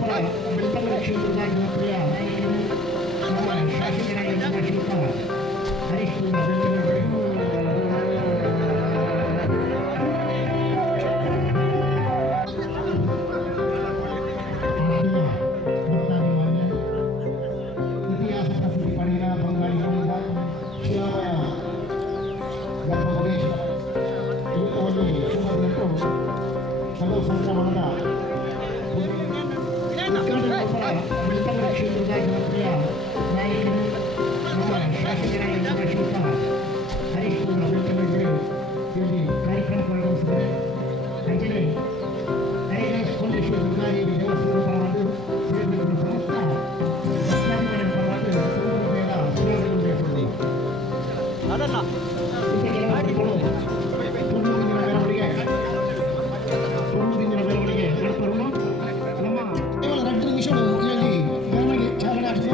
ಬೆಳ್ತಂಗಡಿ ಕ್ಷೇತ್ರದ ಜನಪ್ರಿಯ ನಾಯಕರು ನಮ್ಮ ಶಾಸಕರಾಗಿದ್ದ ಶ್ರೀಯುತ ಹರೀಶ್ ಇತಿಹಾಸ ಪ್ರಸಿದ್ಧಿ ಪಡೆದ ಬಂಗಾಳಿ ಗ್ರಾಮದ ಶಿಲಾಮಯ ಗರ್ಭಗುಡಿ ಯುದ್ಧದಲ್ಲಿ ಶುಭದಂತೂ ಹಲವು ಸಂಕ್ರಮಣದ ಬೆಳ್ತಂಗಡಿ ಕ್ಷೇತ್ರದ ಜನಪ್ರಿಯ ನಾಯಕರು ನಮ್ಮ ಶಾಸಕರಾಗಿದ್ದ ಶ್ರೀಯುತ ಹರೀಶ್ ಬೆಳ್ತಂಗಡಿ ಇಲ್ಲಿ ಕಾರ್ಯಕ್ರಮ ಪಾಲ್ಗೊಳಿಸಿದ್ದಾರೆ. ಅಂಜನೆ ಐಎಸ್ ಪೊಲೀಸ್ ಅಧಿಕಾರಿ ದೇವಸ್ಥಾನ ಪರವಾಗಿ ಸೇರಿದ ಸಮಸ್ತ ಭಕ್ತಾದಿಗಳ ಪರವಾಗಿ ಸಮುದಾಯದ ಸೇವೆಗಳನ್ನು ನಡೆಸಿದರು. ಮುಂದಿನ ಮೆರವಣಿಗೆ ಗಣಪರನ್ನು ನಮ್ಮ ಕೇವಲ 2 ನಿಮಿಷಗಳು ಇಲ್ಲಿ ಮೆರವಣಿಗೆ ಚಾಲನೆ ಆಗ್ತದೆ.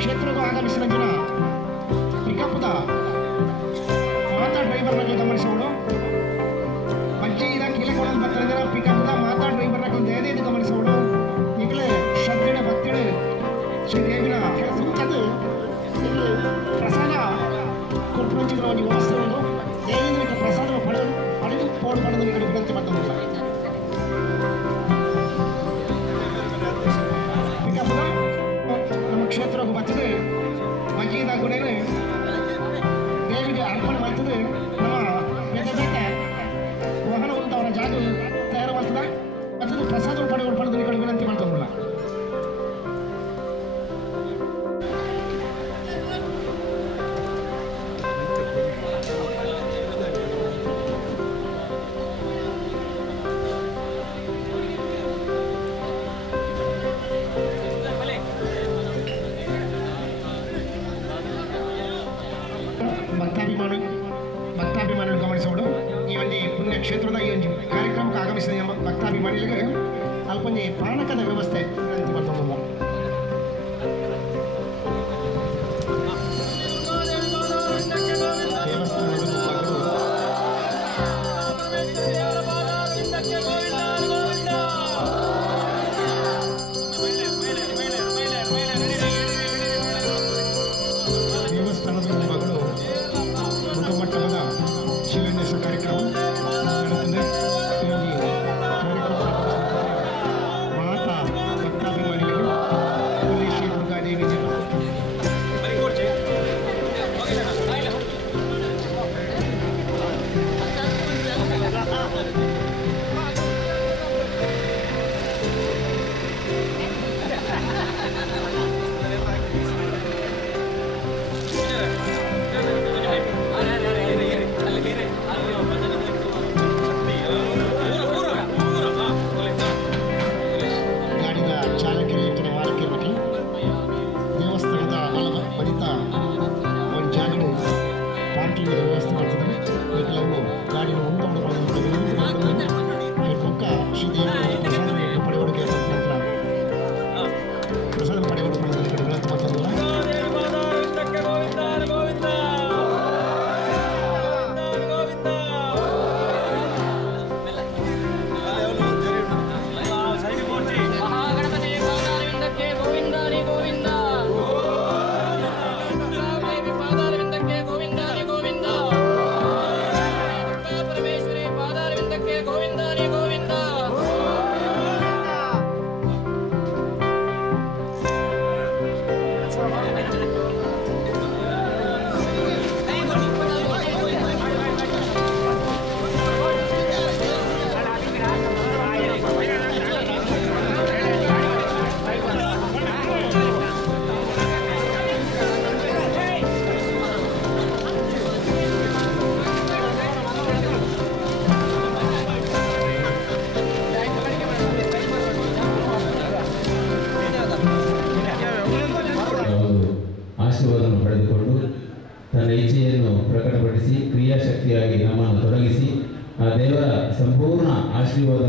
ಕ್ಷೇತ್ರಕ್ಕೂ ಆಗಮಿಸಿದ ಜನ ಪಿಕಪ್ದ ಮಾತಾ ಡ್ರೈವರ್ನಾಗೆ ಗಮನಿಸುವುದು ಬಜ್ಜೆಯಿಂದ ಕೀಲಕೋಣದ ಬರ್ತಾರೆ ಪಿಕಪ್ದ ಮಾತಾ ಡ್ರೈವರ್ನಾಗ ಒಂದು ಏನೇದು ಗಮನಿಸುವುದು ಈಗಲೇ ಶ್ರದ್ಧೆಯ ಭಕ್ತಿಗಳು ಶ್ರೀದೇವಿನ ಸುತ್ತದು ಇಲ್ಲಿ ಪ್ರಸಾದ ಕೊಟ್ಟು ನೀವು ವಸ್ತುಗಳು ದೇವೇಂದ್ರ ಪ್ರಸಾದ ಪಡೆದು ಫೋನ್ ಪಡೆದು ನಿಮಗೆ ವಿನಂತಿ ಮಾಡ್ತಾರೆ. ಪಿಕಪ್ದ ನಮ್ಮ ಕ್ಷೇತ್ರಕ್ಕೆ ಬರ್ತದೆ ಮಜ್ಜಿದಾಗ ಕೂಡ ದೇವಿಗೆ ಅರ್ಪಣೆ ಮಾಡ್ತದೆ. ನಮ್ಮ ಬೇಕ ವಾಹನ ಉಂಟು ಅವರ ಜಾಗ ತಯಾರು ಮಾಡ್ತದೆ ಮತ್ತು ಪ್ರಸಾದ ಪಡೆದು ನಿಮಗೆ ವಿನಂತಿ ಮಾಡ್ತಾರಲ್ಲ. ಭಕ್ತಾಭಿಮಾನಿಗಳು ಗಮನಿಸೋಡು ಈ ಒಂದು ಪುಣ್ಯ ಕ್ಷೇತ್ರದ ಈ ಒಂದು ಕಾರ್ಯಕ್ರಮಕ್ಕೆ ಆಗಮಿಸಿದ ಭಕ್ತಾಭಿಮಾನಿಗಳಿಗೆ ಅಲ್ಪೊಂದು ಪಾನಕದ ವ್ಯವಸ್ಥೆ ಅಂತ ಬರ್ತದಲ್ಲ. ದೇವಸ್ಥಾನಗಳು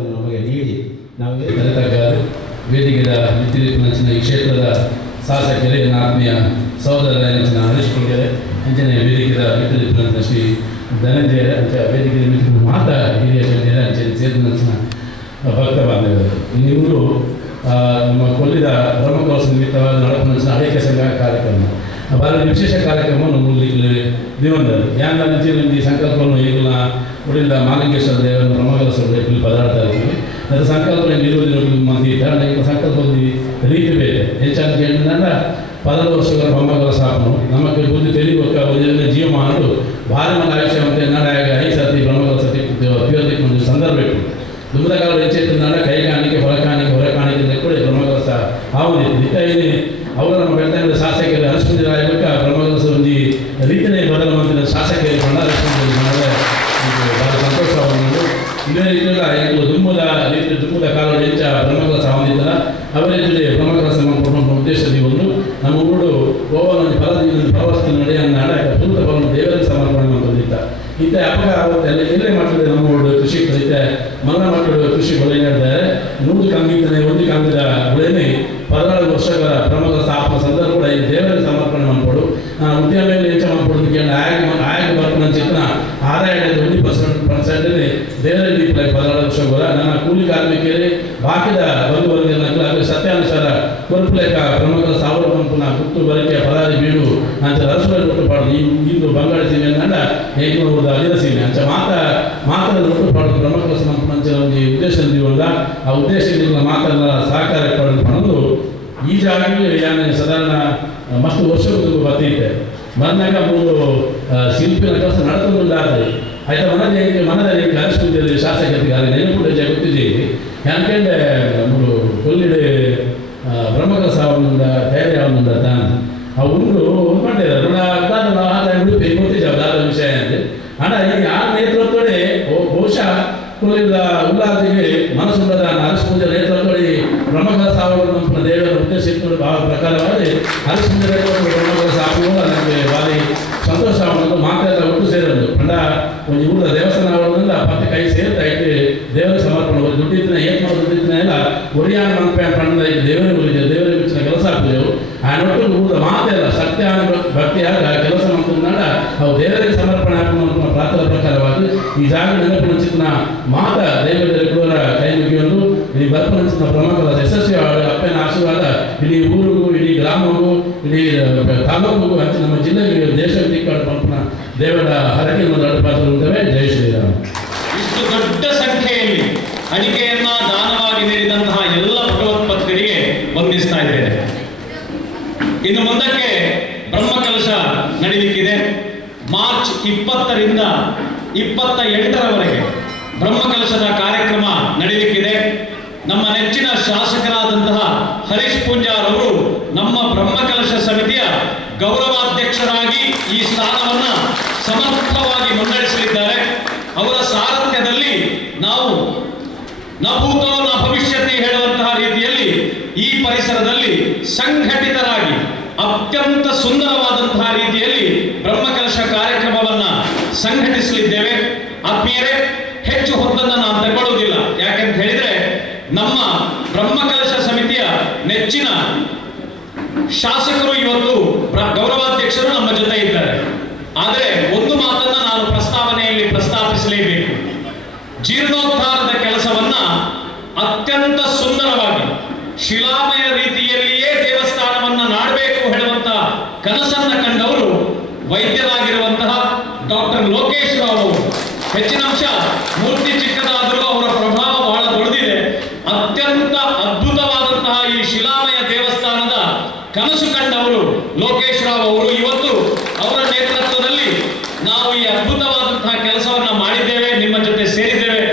ಅವಕಾಶವನ್ನು ನಮಗೆ ನೀಡಿ ನಾವು ಕಲಿತಕ್ಕಾದ ವೇದಿಕೆಯ ಮಿತಿರಿಪಿನ ಈ ಕ್ಷೇತ್ರದ ಶಾಸಕರೇ ನನ್ನ ಆತ್ಮೀಯ ಸಹೋದರ ನೆಚ್ಚಿನ ಹರೀಶ್ ಕುಂಗೆರೆ ಅಂಚನೆ ವೇದಿಕೆಯ ಮಿತಿರಿಪಿನ ಶ್ರೀ ಧನಂಜಯ ಅಂಚ ವೇದಿಕೆಯ ಮಿತಿರು ಮಾತಾ ಹಿರಿಯ ಜನರ ಅಂಚನೆ ಸೇರಿದ ನೆಚ್ಚಿನ ಭಕ್ತ ಬಾಂಧವರು ಇವರು ನಮ್ಮ ಕೊಲ್ಲಿದ ಬ್ರಹ್ಮಕಲಶ ನಿಮಿತ್ತವಾದ ನಡೆದ ಅನೇಕ ಸಂಘ ಕಾರ್ಯಕ್ರಮ ಭಾಳ ವಿಶೇಷ ಕಾರ್ಯಕ್ರಮವನ್ನು ಮುಲ್ಲಿಗೆ ದಿವಂದರು ಯಾನ ಈ ಸಂಕಲ್ಪವನ್ನು ಈಗಲ ಉಳಿದ ಮಾಲಿಂಗೇಶ್ವರ ದೇವರ ಬ್ರಹ್ಮಕಲಶ ಇಲ್ಲಿ ಪದಾರ್ಥ ಇರ್ತೀವಿ ಅದರ ಸಂಕಲ್ಪ ನಿರುವುದಿನ ಮಂದಿ ಕಾರಣ ಈಗ ಸಂಕಲ್ಪದ ರೀತಿ ಬೇರೆ ಹೆಚ್ಚಾಗಿ ಏನಂದ್ರೆ 16 ವರ್ಷಗಳ ಬ್ರಹ್ಮಕಲಶ ಆಪನು ನಮಗೆ ಬುದ್ಧಿ ತಿಳಿಬೇಕು ಒಂದು ಜೀವ ಮಾಡು ಭಾರಿ ಮಂದಿ ಆಯುಷ್ಯ ಅಂತ ನಾಡಾಗ 5 ಸರ್ತಿ ಬ್ರಹ್ಮಕಲಶ ತೀವ್ರತೆ ಒಂದು ಸಂದರ್ಭ ಇಟ್ಟು ದುಂಬದ ಕಾಲ ಹೆಚ್ಚೆತ್ತಿನಾಡ ಕೈ ಕಾಣಿಕೆ ಹೊರ ಕಾಣಿಕೆ ಕೂಡ ಬ್ರಹ್ಮಕಲಶ ಆಗುದಿತ್ತು ಇಲ್ಲಿ ಅವರು ನಮ್ಮ ಬೆಳ್ತಂಗದ ಶಾಸಕರು ಹರಿಶ್ಚಂದ್ರ ರಾಯಬೇಕ ಬ್ರಹ್ಮಕಲಶ ಒಂದು ರೀತಿಯೇ ಬದಲು ಮಂದಿರ ಶಾಸಕರು ಹರಿಶ್ಚಂದ್ರ ಮಾಡಿದ್ರೆ ಭಾಳ ಸಂತೋಷವಾಗುವುದು ಇದೇ ರೀತಿಯಲ್ಲ ಈಗ ದುಮ್ಮದ ಕಾಲ ಹೆಚ್ಚ ಬ್ರಹ್ಮಕಲಶ ಹೊಂದಿದ್ದಲ್ಲ ಅವರೇ ಬ್ರಹ್ಮಕಲಶ ಮಾಡಿಕೊಂಡು ಉದ್ದೇಶದಲ್ಲಿ ಒಂದು ನಮ್ಮ ಊರು ಗೋವಾನ ಫಲದಿಂದ ಪ್ರವಾಸದ ನಡೆಯನ್ನು ನಾಡಕ ಪೂರ್ಣ ಫಲವನ್ನು ದೇವರಿಗೆ ಸಮರ್ಪಣೆ ಮಾಡಿದ್ದ ಇಂಥ ಅಪಘಾತ ಆಗುತ್ತೆ ಎಲ್ಲೇ ಮಾಡ್ತಿದ್ದೆ ನಮ್ಮ ಊರು ಕೃಷಿ ಕಲಿತೆ ಮನ ಮಕ್ಕಳು ಕೃಷಿ ಬೆಳೆ ನಡೆದರೆ 100 ಕಂಗಿದ್ದಾನೆ 1 ಕಂಗದ ಬೆಳೆನೇ 16 ವರ್ಷಗಳ ಬ್ರಹ್ಮಕಲಶ ಆಪನ ಸಂದರ್ಭ ಕೂಡ ಈ ದೇವರಿಗೆ ಸಮರ್ಪಣೆ ಮಾಡಿಕೊಡು ಉದ್ಯಮ ಹೆಚ್ಚು ಮಾಡಿಕೊಡೋದಕ್ಕೆ ಆಯ್ಕೆ ಬರ್ಕೊಂಡು ಚಿತ್ರ ಆದಾಯ 1% ದೇವರ ದೀಪ 16 ವರ್ಷ ಬರ ನನ್ನ ಕೂಲಿ ಕಾರ್ಮಿಕರಿಗೆ ಬಾಕಿದ ಬಂಧುವರ್ಗದ ಸತ್ಯಾನುಸಾರ ಕೊರಪಲೇಕ ಬ್ರಹ್ಮಕಲಶ ಅವರ ಗುತ್ತು ಬರಕೆ ಪದಾರಿ ಬೀಡು ಅಂಚ ರಸೂಲ ಒಟ್ಟುಪಾಡು ಇಂದು ಬಂಗಾಳ ಸೀಮೆ ಅಂದ ಹೇಗೆ ಅದಿರ ಸೀಮೆ ಅಂಚ ಮಾತ್ರ ಒಟ್ಟುಪಾಡು ಬ್ರಹ್ಮಕಲಶ ಅಂಚೆ ಒಂದು ಉದ್ದೇಶದಿಂದ ಆ ಉದ್ದೇಶದಿಂದ ಮಾತನ್ನ ಸಹಕಾರ ಪಡೆದು ಈ ಜಾಗಕ್ಕೆ ಯಾನೆ ಸಾಧಾರಣ ಮಸ್ತ್ ವರ್ಷಗಳು ಬರ್ತೈತೆ ಮನ್ನಾಗ 3 ಶಿಲ್ಪಿನ ಕೆಲಸ ನಡೆದುಕೊಂಡಾದ್ರೆ ಆಯ್ತಾ ಮನದಲ್ಲಿ ಕಲಿಸ್ತಿದ್ದಲ್ಲಿ ಶಾಸಕರಿಗೆ ಅಲ್ಲಿ ನೆನಪು ಗೊತ್ತಿದ್ದೀವಿ ಯಾಕಂದ್ರೆ ನಮ್ಮದು ಕೊಲ್ಲಿಡೆ ಬ್ರಹ್ಮಕಲಶ ಅವನಿಂದ ತಯಾರಿ ಅವನಿಂದ ತಾನು ಅವರು ಮಾಡಿದ್ದಾರೆ ಆದಾಯ ಉಡುಪಿ ಗೊತ್ತಿದ್ದಾವೆ ವಿಷಯ ಅಂದರೆ ಹಣ ಈಗ ಆ ನೇತೃತ್ವಡೆ ಬಹುಶಃ ಕೊಲ್ಲಿದ ಉಲ್ಲಾಸಿಗೆ ಮನಸ್ಸುಂಡದ ಹರಿಶ್ಚಂದ್ರ ನೇತೃತ್ವಡಿ ಬ್ರಹ್ಮಕಲಶ ಅವರನ್ನು ದೇವರ ಉದ್ದೇಶಿಸಿಕೊಂಡು ಭಾಳ ಪ್ರಕಾರವಾಗಿ ಹರಿಶ್ಚಂದ್ರ ಬ್ರಹ್ಮಕಲಶ ಆಗುವ ನನಗೆ ಭಾರಿ ಸಂತೋಷವನ್ನು ಮಾತೆಲ್ಲ ಒಟ್ಟು ಸೇರೋದು ಪಂಡ ಒಂದು ಊರ ದೇವಸ್ಥಾನ ಅವರಿಂದ 10 ಕೈ ಸೇರ್ತಾ ಇಟ್ಟು ದೇವರಿಗೆ ಸಮರ್ಪಣೆ ದುಡ್ಡಿನ ಏನು ಮಾಡೋದು ದುಡ್ಡಿನ ಎಲ್ಲ ಒರಿಯಾನ ಪಂಡ ದೇವರಿಗೆ ಮೆಚ್ಚಿನ ಕೆಲಸ ಆಗ್ತದೆವು ಆ ನೋಟ್ಟು ಊರ ಮಾತೆಲ್ಲ ಸತ್ಯ ಭಕ್ತಿಯಾಗ ಕೆಲಸ ಮಾಡ್ಕೊಂಡ ಅವು ದೇವರಿಗೆ ಸಮರ್ಪಣೆ ಹಾಕುವ ಪ್ರಾರ್ಥನಾ ಪ್ರಕಾರವಾಗಿ ಈ ಜಾಗ ನೆನಪಿನ ಚಿತ್ರ ಮಾತ ದೇವರ ಕೈ ಮುಗಿಯೋದು ಈ ಬರ್ಪನಿಸಿದ ಬ್ರಹ್ಮಕಲಶ ಯಶಸ್ವಿ ಅಪ್ಪನ ಆಶೀರ್ವಾದ ಇಡೀ ಊರಿಗೂ ಇಡೀ ಗ್ರಾಮಗೂ ಇಡೀ ತಾಲೂಕಿಗೂ ಹಂಚಿ ನಮ್ಮ ಜಿಲ್ಲೆಗೆ ದೇಶ ಪಂಪನ ದೇವರ ಹರಕೆ ಒಂದು ಅಡ್ಡಪಾತ್ರವಿರುತ್ತವೆ. ಜೈ ಶ್ರೀರಾಮ್. ಇಷ್ಟು ದೊಡ್ಡ ಸಂಖ್ಯೆಯಲ್ಲಿ ಅಡಿಕೆಯನ್ನ ದಾನವಾಗಿ ನೀಡಿದಂತಹ ಎಲ್ಲ ಭಗವತ್ಪತ್ರಿಗೆ ವಂದಿಸ್ತಾ ಇದ್ದೇನೆ. ಇನ್ನು ಮುಂದಕ್ಕೆ ಬ್ರಹ್ಮಕಲಶ ನಡೆಯಲಿಕ್ಕಿದೆ. ಮಾರ್ಚ್ 20ರಿಂದ 28ರವರೆಗೆ ಬ್ರಹ್ಮಕಲಶದ ಕಾರ್ಯಕ್ರಮ ನಡೆಯಲಿಕ್ಕಿದೆ. ನಮ್ಮ ನೆಚ್ಚಿನ ಶಾಸಕರಾದಂತಹ ಹರೀಶ್ ಪೂಂಜಾರ್ ಅವರು ನಮ್ಮ ಬ್ರಹ್ಮಕಲಶ ಸಮಿತಿಯ ಗೌರವಾಧ್ಯಕ್ಷರಾಗಿ ಈ ಸ್ಥಾನವನ್ನ ಸಮರ್ಥವಾಗಿ ಮುನ್ನಡೆಸಲಿದ್ದಾರೆ. ಅವರ ಸಾರಥ್ಯದಲ್ಲಿ ನಾವು ನ ಭೂತೋ ನ ಭವಿಷ್ಯತಿ ಹೇಳುವಂತಹ ರೀತಿಯಲ್ಲಿ ಈ ಪರಿಸರದಲ್ಲಿ ಸಂಘಟಿತರಾಗಿ ಅತ್ಯಂತ ಸುಂದರವಾದಂತಹ ರೀತಿಯಲ್ಲಿ ಬ್ರಹ್ಮಕಲಶ ಕಾರ್ಯಕ್ರಮವನ್ನ ಸಂಘಟಿಸಲಿದ್ದೇವೆ. ಆತ್ಮೀಯರೇ, ಹೆಚ್ಚು ಹೊತ್ತನ್ನು ನಾನು ತಗೊಳ್ಳುವುದಿಲ್ಲ. ಯಾಕೆಂತ ಹೇಳಿದ್ರೆ ನಮ್ಮ ಬ್ರಹ್ಮಕಲಶ ಸಮಿತಿಯ ನೆಚ್ಚಿನ ಶಾಸಕರು ಇವತ್ತು ಗೌರವಾಧ್ಯಕ್ಷರು ನಮ್ಮ ಜೊತೆ ಇದ್ದಾರೆ. ಆದರೆ ಒಂದು ಮಾತನ್ನ ನಾನು ಪ್ರಸ್ತಾವನೆಯಲ್ಲಿ ಪ್ರಸ್ತಾಪಿಸಲೇಬೇಕು. ಜೀರ್ಣೋದ್ಧಾರದ ಕೆಲಸವನ್ನ ಅತ್ಯಂತ ಸುಂದರವಾಗಿ ಶಿಲಾಮಯ ರೀತಿಯಲ್ಲಿಯೇ ದೇವಸ್ಥಾನವನ್ನ ಮಾಡಬೇಕು ಹೇಳುವಂತ ಕನಸನ್ನ ಕಂಡವರು ವೈದ್ಯರಾಗಿರುವಂತಹ ಡಾಕ್ಟರ್ ಲೋಕೇಶ್ ರಾವ್ ಅವರು. ಹೆಚ್ಚಿನ ಅಂಶ ಮೂರ್ತಿ ಚಿಕ್ಕದಾದರೂ ಅವರ ಪ್ರಭಾವ ಬಹಳ ದೊಡ್ಡದಿದೆ. ಅತ್ಯಂತ ಅದ್ಭುತವಾದಂತಹ ಈ ಶಿಲಾಮಯ ದೇವಸ್ಥಾನದ ಕನಸು ಕಂಡವರು ಲೋಕೇಶ್ ರಾವ್ ಅವರು. ಇವತ್ತು ಅವರ ನೇತೃತ್ವದಲ್ಲಿ ನಾವು ಈ ಅದ್ಭುತವಾದಂತಹ ಕೆಲಸವನ್ನ ಮಾಡಿದ್ದೇವೆ, ನಿಮ್ಮ ಜೊತೆ ಸೇರಿದ್ದೇವೆ.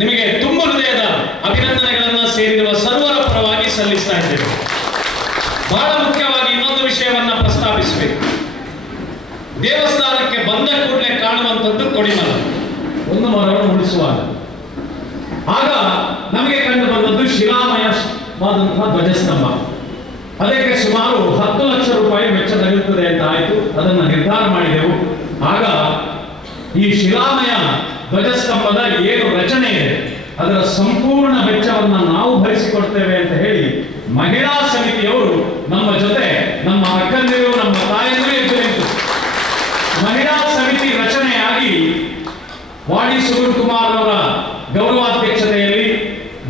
ನಿಮಗೆ ತುಂಬ ಹೃದಯದ ಅಭಿನಂದನೆಗಳನ್ನ ಸೇರಿರುವ ಸರ್ವರ ಪರವಾಗಿ ಸಲ್ಲಿಸ್ತಾ ಇದ್ದೇವೆ. ಬಹಳ ಮುಖ್ಯವಾಗಿ ಇನ್ನೊಂದು ವಿಷಯವನ್ನ ಪ್ರಸ್ತಾಪಿಸಬೇಕು. ದೇವಸ್ಥಾನಕ್ಕೆ ಬಂದ ಕೂಡಲೇ ಕಾಣುವಂಥದ್ದು ಕೊಡಿಮರ, ಒಂದು ಮರವನ್ನು ಉಳಿಸುವಾಗ ಆಗ ನಮಗೆ ಕಂಡು ಬಂದದ್ದು ಶಿಲಾಮಯವಾದಂತಹ ಧ್ವಜಸ್ತಂಭ. ಅದಕ್ಕೆ ಸುಮಾರು 10 ಲಕ್ಷ ರೂಪಾಯಿ ವೆಚ್ಚದಾಗುತ್ತದೆ ಅಂತ ಆಯಿತು. ಅದನ್ನು ನಿರ್ಧಾರ ಮಾಡಿದೆವು. ಆಗ ಈ ಶಿಲಾಮಯ ಧ್ವಜಸ್ತಂಭದ ಏನು ರಚನೆ ಇದೆ ಅದರ ಸಂಪೂರ್ಣ ವೆಚ್ಚವನ್ನು ನಾವು ಭರಿಸಿಕೊಡ್ತೇವೆ ಅಂತ ಹೇಳಿ ಮಹಿಳಾ ಸಮಿತಿಯವರು ನಮ್ಮ ಜೊತೆ, ನಮ್ಮ ಅಕ್ಕಂದಿರು, ನಮ್ಮ ತಾಯಂದಿರು ಎದ್ದು ನಿಂತು ಮಹಿಳಾ ಸಮಿತಿ ರಚನೆಯಾಗಿ ವಾಡಿ ಸುಗುಣಕುಮಾರ್ ಅವರ ಗೌರವಾಧ್ಯಕ್ಷತೆಯಲ್ಲಿ,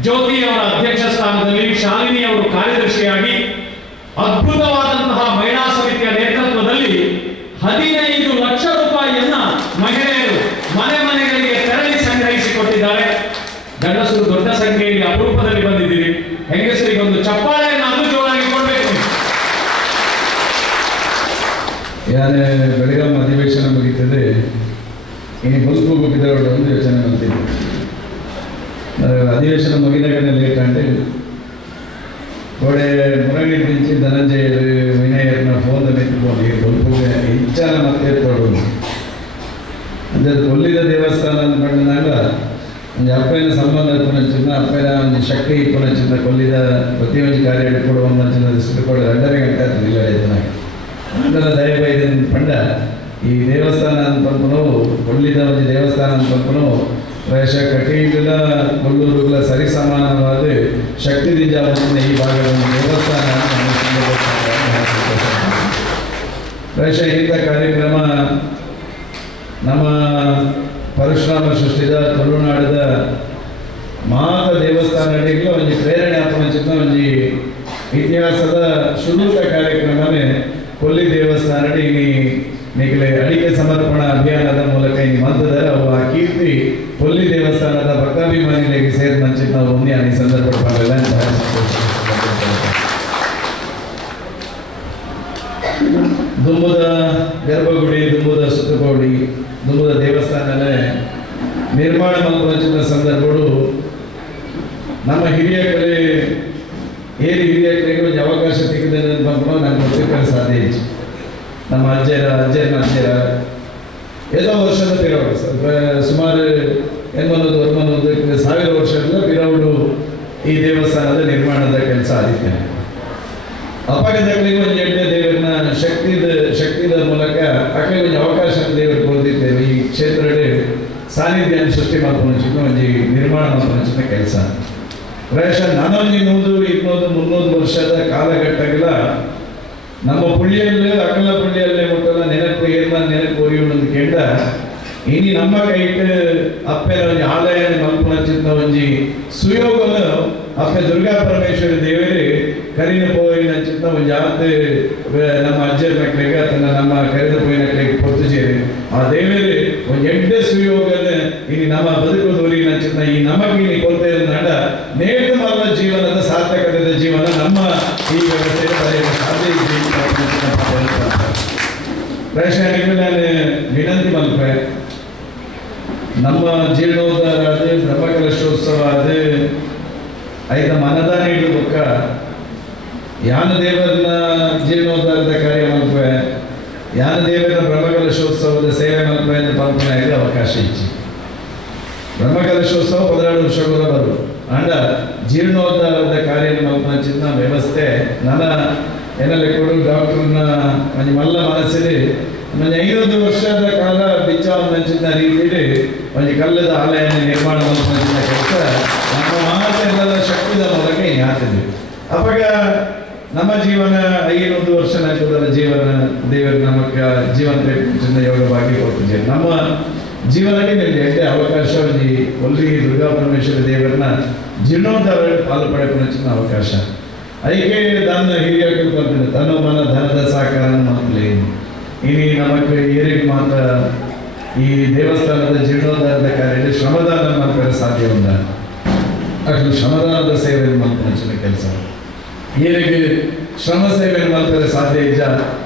ಜ್ಯೋತಿ ಅವರ ಅಧ್ಯಕ್ಷ ಸ್ಥಾನದಲ್ಲಿ, ಶಾಲಿನಿ ಅವರು ಕಾರ್ಯದರ್ಶಿಯಾಗಿ ಅದ್ಭುತವಾದಂತಹ ಮಹಿಳಾ ಸಮಿತಿಯ ನೇತೃತ್ವದಲ್ಲಿ 15 ಲಕ್ಷ ರೂಪಾಯಿಯನ್ನ ಮಹಿಳೆಯರು ಮನೆ ಮನೆಗಳಿಗೆ ತೆರಳಿ ಸಂಗ್ರಹಿಸಿಕೊಟ್ಟಿದ್ದಾರೆ. ಗಂಡಸರು ದೊಡ್ಡ ಸಂಖ್ಯೆಯಲ್ಲಿ ಅಪರೂಪದಲ್ಲಿ ಬಂದಿದ್ದೀರಿ. ಹೆಂಗಸರಿಗೆ ಒಂದು ಚಪ್ಪಾಳೆಯನ್ನು ಅದು ಜೋರಾಗಿ ಕೊಡಬೇಕು. ಯಾನೇ ಬೆಳಗಾಂ ಅಧಿವೇಶನ ಮುಗಿತದೆ, ಇನ್ನು ಬಲ್ಪು ಮುಗಿದವರು ಒಂದು ಯೋಚನೆ ಮಾಡ್ತೀನಿ. ಅಧಿವೇಶನ ಮುಗಿದಾಗನೇ ಲೇಟ್ అంటే ಗೋಡೆ ಮುರಳಿ ದಿಂಚಿ ಧನಂಜಯರು ವಿನಯರ್ನ ಫೋನಲ್ಲಿ ಎತ್ಕೊಂಡು ಬಲ್ಪುಗೆ ಇಚ್ಛಾನ ಮತ್ತೆ ಎತ್ಕೊಂಡು ಅಂದರೆ ಕೊಲ್ಲಿದ ದೇವಸ್ಥಾನ ಅಂದ್ಕೊಂಡಾಗ ಒಂದು ಅಪ್ಪನ ಸಂಬಂಧ ಇಟ್ಕೊಂಡ ಅಪ್ಪನ ಒಂದು ಶಕ್ತಿ ಇಟ್ಕೊಂಡ ಕೊಲ್ಲಿದ ಪ್ರತಿ ಒಂದು ಕಾರ್ಯ ಇಟ್ಕೊಂಡು ಒಂದು ಇಷ್ಟುಕೊಂಡು 2.5 ಗಂಟೆ ಆಯ್ತು ಇಲ್ಲ ಇದನ್ನಾಗಿ ಅದೆಲ್ಲ ದಯಬೈದ ಪಂಡ ಈ ದೇವಸ್ಥಾನ ಅಂತಂಪನು ಕೊಲ್ಲಿದ ಒಂದು ದೇವಸ್ಥಾನ ಅಂತಂಪನು ಪ್ರಾಯಶಃ ಕಟೀಲಿನ ಕೊಲ್ಲೂರುಗಳ ಸರಿಸಮಾನವಾದ ಶಕ್ತಿದಿಂದ ಈ ಭಾಗದ ದೇವಸ್ಥಾನ ಪ್ರಾಯಶಃ ಇಂಥ ಕಾರ್ಯಕ್ರಮ ನಮ್ಮ ಪರಶುರಾಮ ಸೃಷ್ಟಿದ ತುಳುನಾಡದ ಮಾತ ದೇವಸ್ಥಾನಗಳಿಗೆ ಒಂದು ಪ್ರೇರಣೆ ಆತ್ಮಚಿತ್ತ ಒಂದು ಇತಿಹಾಸದ ಶುರುತ ಕಾರ್ಯಕ್ರಮವೇ ಕೊಲ್ಲಿ ದೇವಸ್ಥಾನ ನಿಗಲೆ ಅಡಿಕೆ ಸಮರ್ಪಣಾ ಅಭಿಯಾನದ ಮೂಲಕ ಈ ಮಂತದ ಅವು ಆ ಕೀರ್ತಿ ಕೊಲ್ಲಿ ದೇವಸ್ಥಾನದ ಭಕ್ತಾಭಿಮಾನಿಗಳಿಗೆ ಸೇರಿದಂಚಿತ ನಾವು ಒಮ್ಮೆ ಈ ಸಂದರ್ಭ ದುಂಬುದ ಗರ್ಭಗುಡಿ, ದುಂಬುದ ಸುತ್ತಕೋಡಿ, ದುಂಬುದ ದೇವಸ್ಥಾನ ನಿರ್ಮಾಣ ಮಾಡುವ ಸಂದರ್ಭಗಳು ನಮ್ಮ ಹಿರಿಯಕರೆ ಏರಿ ಹಿರಿಯಕರಿಗೆ ಒಂದು ಅವಕಾಶ ತೆಗೆದ ನಮ್ಗೆ ಗೊತ್ತಿರಲು ಸಾಧ್ಯ ಇತ್ತು. ನಮ್ಮ ಅಜ್ಜರ ಏನೋ ವರ್ಷದ ಪಿರವಡು ಸುಮಾರು 80-90 ವರ್ಷದಿಂದ ಪಿರವಡು ಈ ದೇವಸ್ಥಾನದ ನಿರ್ಮಾಣದ ಕೆಲಸ ಆದಿತ್ಯ ಅಪಘಾತಗಳಿಗೆ ಒಂದು 8 ದೇವರನ್ನ ಶಕ್ತಿದ ಮೂಲಕ ಅಕ್ಕೆ ಒಂದು ಅವಕಾಶ ದೇವರು ಕೊಡ್ತಿದ್ದೇವೆ. ಈ ಕ್ಷೇತ್ರದಲ್ಲಿ ಸಾನ್ನಿಧ್ಯ ಸೃಷ್ಟಿ ಮಾಡ್ಕೊಂಡು ಒಂದು ನಿರ್ಮಾಣ ಮಾಡ್ಕೊಂಡು ಕೆಲಸ ಪ್ರಾಯಶಃ 100-200-300 ವರ್ಷದ ಕಾಲಘಟ್ಟಗಳ ನಮ್ಮ ಪುಳ್ಳಿಯಲ್ಲಿ ಅಕಲ ಪುಳ್ಳಿಯಲ್ಲೇ ಮುಟ್ಟಲ್ಲ ನೆನಪು ನೆನಪು ಒರಿಯುವುದು ಕೆಂಡ ಇನಿ ನಮ್ಮ ಕೈಟ್ ಅಪ್ಪೆನ ಒಂದು ಆಲಯ ಮಲ್ಪುನಚಿತ್ತ ಒಂದು ಸುಯೋಗನ ಅಪ್ಪೆ ದುರ್ಗಾ ಪರಮೇಶ್ವರಿ ದೇವರೇ ಕರಿನ ಪೋಯಿನ ಚಿತ್ತ ಒಂದು ಆತು ನಮ್ಮ ಅಜ್ಜರ ಮಕ್ಕಳಿಗೆ ಅಥವಾ ನಮ್ಮ ಕರೆದ ಪೋಯಿನ ಮಕ್ಕಳಿಗೆ ಪೊತ್ತುಜೇರಿ ಆ ದೇವರೇ ಒಂದು 8 ಸುಯೋಗನ ಇನಿ ನಮ್ಮ ಬದುಕುದೂರಿನ ಚಿತ್ತ ಈ ನಮಗಿನಿ ಕೊರತೆ ನಡ ನೇತ ಮಾರ್ಗ ಜೀವನದ ಸಾರ್ಥಕತೆಯ ಜೀವನ ನಮ್ಮ ಈ ವ್ಯವಸ್ಥೆಗೆ ಬರೆಯುವ ಸಾಧ್ಯ ಪ್ರಾಯಶಃ ನಾನು ವಿನಂತಿ ಮಲ್ಪೆ ನಮ್ಮ ಜೀರ್ಣೋದ್ಧಾರ ಅದು ಬ್ರಹ್ಮಕಲಶೋತ್ಸವ ಅದು ಐದ ಮನದಾನ ಇಡುವುದಕ್ಕ ಯಾನ ದೇವರನ್ನ ಜೀರ್ಣೋದ್ಧಾರದ ಕಾರ್ಯ ಮಲ್ಪೆ ಯಾನ ದೇವರ ಬ್ರಹ್ಮಕಲಶೋತ್ಸವದ ಸೇವೆ ಮಲ್ಪೆ ಅಂತ ಪಂಪನಾಗಿ ಅವಕಾಶ ಇಚ್ಚಿ ಬ್ರಹ್ಮಕಲಶೋತ್ಸವ 12 ವರ್ಷಗಳ ಬರು ಅಂಡ ಜೀರ್ಣೋದ್ಧಾರದ ಕಾರ್ಯ ಮಲ್ಪನ ವ್ಯವಸ್ಥೆ ನನ್ನ ಏನಲ್ಲಿ ಕೊಡು ಡಾಕ್ಟರ್ನ ಒಂದು ಮಲ್ಲ ಮನಸ್ಸಲ್ಲಿ ಒಂದು 500 ವರ್ಷದ ಕಾಲ ಬಿಚ್ಚಾವಂಚಿನ ರೀತಿಯಲ್ಲಿ ಒಂದು ಕಲ್ಲದ ಆಲಯನ ನಿರ್ಮಾಣ ಮಾಡುವಂಥ ಕೆಲಸ ನಮ್ಮ ಮಾತೆಲ್ಲದ ಶಕ್ತಿದ ಮೂಲಕ ಆಗ್ತದೆ. ಅವಾಗ ನಮ್ಮ ಜೀವನ 500 ವರ್ಷ ನಕ್ಕದರ ಜೀವನ ದೇವರು ನಮಗೆ ಜೀವಂತ ಯೋಗ ಭಾಗ್ಯ ಕೊಡ್ತಿದ್ದೇವೆ. ನಮ್ಮ ಜೀವನಕ್ಕೆ ನಿಮಗೆ ಅವಕಾಶ ಒಲ್ಲಿ ದುರ್ಗಾ ಪರಮೇಶ್ವರಿ ದೇವರನ್ನ ಜೀರ್ಣೋದ್ಧಾರ ಪಾಲು ಪಡೆಯುವ ಅವಕಾಶ ಅದಕ್ಕೆ ದಾನ ಹಿರಿಯಕ್ಕೆ ಬರ್ತದೆ ತನ್ನ ಮನ ಧನದ ಸಹಕಾರ ಮಾತಲೇ ಇನಿ ನಮಗೆ ಏರಿಗೆ ಮಾತ್ರ ಈ ದೇವಸ್ಥಾನದ ಜೀರ್ಣೋದ್ಧಾರದ ಕಾರ್ಯ ಶ್ರಮದಾನ ಮಾಡ್ತಾರೆ ಸಾಧ್ಯ ಉಂಟ ಅಷ್ಟು ಶ್ರಮದಾನದ ಸೇವೆ ಮಾಡ್ತಾರೆ ಕೆಲಸ ಏರಿಗೆ ಶ್ರಮ ಸೇವೆ ಮಾಡ್ತಾರೆ ಸಾಧ್ಯ ಇದ್ದ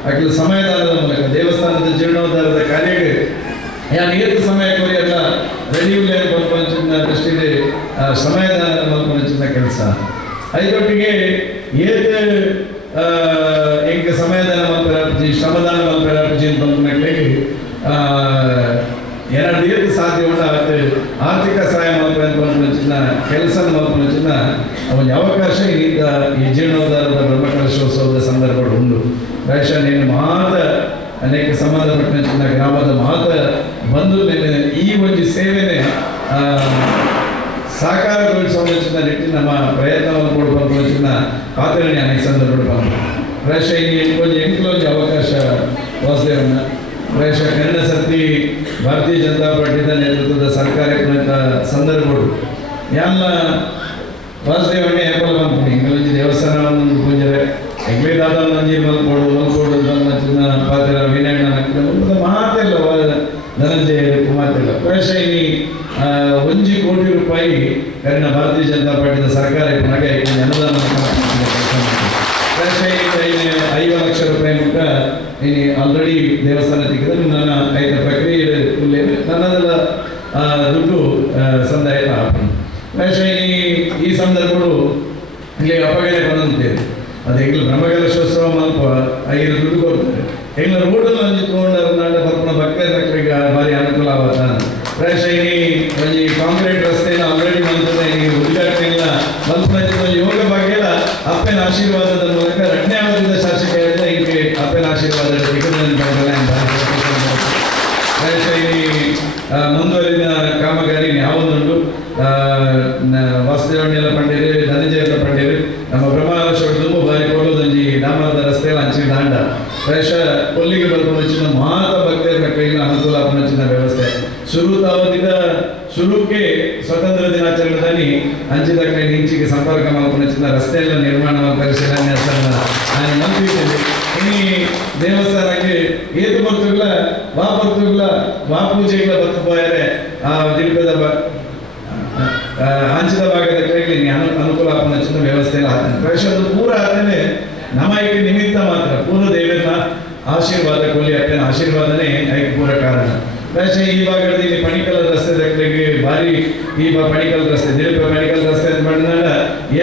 ಅಷ್ಟು ಸಮಯದಾನದ ಮೂಲಕ ದೇವಸ್ಥಾನದ ಜೀರ್ಣೋದ್ಧಾರದ ಕಾರ್ಯಕ್ಕೆ ಯಾರು ಏತು ಸಮಯ ಕೋರಿ ಎಲ್ಲ ರೆಡಿ ಪಂಚಿನ ದೃಷ್ಟಿಯಲ್ಲಿ ಸಮಯದಾನ ಮಲ್ಪಂಚಿನ ಕೆಲಸ ಅದರೊಟ್ಟಿಗೆ ಏತು ಎಂಕ ಸಮಯದಾನ ಮಲ್ಪರಾಪಜಿ ಶ್ರಮದಾನ ಮಲ್ಪರಾಪಜಿ ಅಂತ ಬಂದ್ಮೇಲೆ ಎರಡು ಏತು ಸಾಧ್ಯ ಉಂಟ ಆರ್ಥಿಕ ಸಹಾಯ ಮಲ್ಪಂಚಿನ ಕೆಲಸ ಮಲ್ಪಂಚಿನ ಒಂದು ಅವಕಾಶ ಇಲ್ಲಿಂದ ಈ ಜೀರ್ಣೋದ್ಧಾರದ ಬ್ರಹ್ಮಕಲಶೋತ್ಸವದ ಸಂದರ್ಭಗಳು ಉಂಟು. ಪ್ರಾಯಶಃ ನೀನು ಮಾತ ಅನೇಕ ಸಂಬಂಧಪಟ್ಟಂಚಿನ ಗ್ರಾಮದ ಮಾತ ಬಂದು ಈ ಒಂದು ಸೇವೆನೇ ಸಾಕಾರಗೊಳಿಸುವ ನಿಟ್ಟಿನ ನಮ್ಮ ಪ್ರಯತ್ನವನ್ನು ಕೊಡುವಂಥ ಪಾತ್ರೆನೇ ಅನೇಕ ಸಂದರ್ಭಗಳು ಪ್ರಾಯಶಃ ಇಲ್ಲಿ ಕೊಂಚ ಎಂಟ್ಲೊಂದು ಅವಕಾಶ ವಾಸುದೇವಣ್ಣ ಪ್ರಾಯಶಃ ಕನ್ನಡ ಸರ್ತಿ ಭಾರತೀಯ ಜನತಾ ಪಾರ್ಟಿದ ನೇತೃತ್ವದ ಸರ್ಕಾರ ಸಂದರ್ಭಗಳು ಎಲ್ಲ ವಾಸುದೇವಣ್ಣ ಹೆಪ್ಪಲ ಬಂದ್ಬಿಡಿ ಇಂಗ್ಲಂಜಿ ದೇವಸ್ಥಾನವನ್ನು ಪೂಜೆ ಎಗ್ಲೇದಾದ ನಂಜಿ ಮಲ್ಕೋಡು ಪಾತ್ರ ವಿನಯಣ್ಣ ಮಾತೆಲ್ಲ ಧನಂಜಯ ಕುಮಾರ್ತೆಲ್ಲ ಪ್ರಾಯಶಃ ಇಲ್ಲಿ 1 ಕೋಟಿ ರೂಪಾಯಿ ಕನ್ನಡ ಭಾರತೀಯ ಜನತಾ ಪಾರ್ಟಿದ ಸರ್ಕಾರ ನಗೆ ಅನುದಾನ ಪ್ರಾಯಶಃ 5 ಲಕ್ಷ ರೂಪಾಯಿ ಮುಖ ಇನ್ನು ಆಲ್ರೆಡಿ ದೇವಸ್ಥಾನ ತೆಗೆದ್ರೆ ನನ್ನ ಆಯ್ತ ಪ್ರಕ್ರಿಯೆ ನನ್ನದೆಲ್ಲ ದುಡ್ಡು ಸಂದಾಯ ಪ್ರಾಯಶಃ ಈ ಸಂದರ್ಭಗಳು ಇಲ್ಲಿ ಅಪಘಾತ ಬಂದಂತೆ ಅದು ಹೆಂಗ್ಲು ಬ್ರಹ್ಮಕಲಶೋತ್ಸವ ಮಲ್ಪ 5 ದುಡ್ಡು ಕೊಡ್ತಾರೆ ಹೆಂಗ್ಲ ರೋಡಲ್ಲಿ ಅಂಜಿ ತಗೊಂಡಾರ ನಾಡ ಬರ್ಪಣ ಭಕ್ತರಿಗೆ ಭಾರಿ ಅನುಕೂಲ ಆವತ್ತ ಪ್ರಾಯಶಃ ಈ ಕಾಂಕ್ರೀಟ್ ರಸ್ತೆನ ಆಲ್ರೆಡಿ ಬಂದಿದೆ ಈ ಉದ್ಘಾಟನೆ ಇಲ್ಲ ಮಲ್ಪನ ಯೋಗ ಬಗ್ಗೆ ಅಪ್ಪನ ಆಶೀರ್ವಾದದ ಮೂಲಕ 2ನೇ ಅವಧಿಯ ಶಾಸಕ ಹೇಳಿದ್ರೆ ಹಿಂಗೆ ಅಪ್ಪನ ಆಶೀರ್ವಾದ ಪ್ರಾಯಶಃ ಮುಂದುವರಿದ ಕಾಮಗಾರಿ ಯಾವುದುಂಟು ವಾಸುದೇವಣ್ಣ ಪಂಡಿರು ಧನಂಜಯ ಪಂಡಿರು ನಮ್ಮ ಬ್ರಹ್ಮಕಲಶೋತ್ಸವ ತುಂಬ ಬಾರಿ ಕೊಡೋದಂಜಿ ನಾಮದ ರಸ್ತೆಯಲ್ಲಿ ಹಂಚಿನ ದಾಂಡ ಪ್ರಾಯಶಃ ಕೊಲ್ಲಿಗೆ ಬರ್ಕೊಂಡ ಮಾತ ಭಕ್ತರ ಕೈಗೆ ಅನುಕೂಲ ಪಂಚಿನ ವ್ಯವಸ್ಥೆ ಶುರುಕ್ಕೆ ಸ್ವಾತಂತ್ರ್ಯ ದಿನಾಚರಣೆಯಲ್ಲಿ ಹಂಚಿದ ಕೈ ಇಂಚಿಗೆ ಸಂಪರ್ಕ ಮಾಡ್ಕೊಂಡ ರಸ್ತೆಯೆಲ್ಲ ನಿರ್ಮಾಣ ಶಿಲಾನ್ಯಾಸ ನಾನು ನಂಬಿದ್ದೇನೆ ಇನ್ನು ದೇವಸ್ಥಾನಕ್ಕೆ ಏತು ಭಕ್ತರುಗಳ ವಾ ಪೂಜೆಗಳ ಬರ್ತುಪಾಯರೆ ಆ ದಿನದ ಹಂಚಿದ ಭಾಗದ ಕೈಗೆ ಅನುಕೂಲ ಪಂಚಿನ ವ್ಯವಸ್ಥೆ ಪ್ರಾಯಶಃ ಅದು ಪೂರ ಆತನೇ ನಮ್ಮ ಇಲ್ಲಿ ನಿಮಿತ್ತ ಮಾತ್ರ ಪೂರ್ವ ದೇವನ ಆಶೀರ್ವಾದ ಕೊಲ್ಲಿ ಅಪ್ಪನ ಆಶೀರ್ವಾದನೇ ಐಕ್ ಪೂರ ಕಾರಣ ಪ್ರಾಯಶಃ ಈ ಭಾಗದಲ್ಲಿ ಪಣಿಕಲ್ ರಸ್ತೆ ದಕ್ಕಲಿಗೆ ಭಾರಿ ಈ ಪಣಿಕಲ್ ರಸ್ತೆ ದಿಲೀಪ ಪಣಿಕಲ್ ರಸ್ತೆ ಅಂತ ಮಾಡಿದಾಗ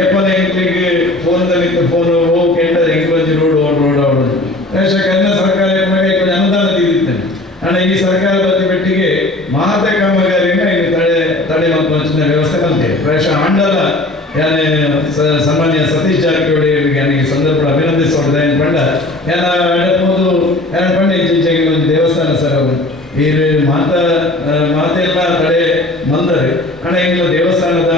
ಏಪನ ಎಂಕ್ಲಿಗೆ ಫೋನ್ದಲ್ಲಿ ಫೋನ್ ಹೋಗಿ ಎಂಕ್ಲೊಂಜಿ ರೋಡ್ ಆಡೋದು ಪ್ರಾಯಶಃ ಕನ್ನಡ ಸರ್ಕಾರ ಅನುದಾನ ತೀರಿರ್ತೇನೆ ಅಣ್ಣ ಈ ಸರ್ಕಾರ ಬದಿಪೆಟ್ಟಿಗೆ ಮಾತ ಕಾಮಗಾರಿನ ತಡೆ ಮಂಚಿನ ವ್ಯವಸ್ಥೆ ಬಂತೆ ಪ್ರಾಯಶಃ ಆಂಡಲ ಸಾಮಾನ್ಯ ಸತೀಶ್ ಜಾರಕಿಹೊಳಿ ಅವರಿಗೆ ಸಂದರ್ಭ ಅಭಿನಂದಿಸೋದು ಏನು ಪಂಡ ಪಂಡ ಒಂದು ದೇವಸ್ಥಾನ ಸರ್ ಅವರು ಈ ಮಾತೆಲ್ಲ ತಡೆ ಮಂದರೆ ಅಣ್ಣ ಇಂಗ್ಲ ದೇವಸ್ಥಾನದ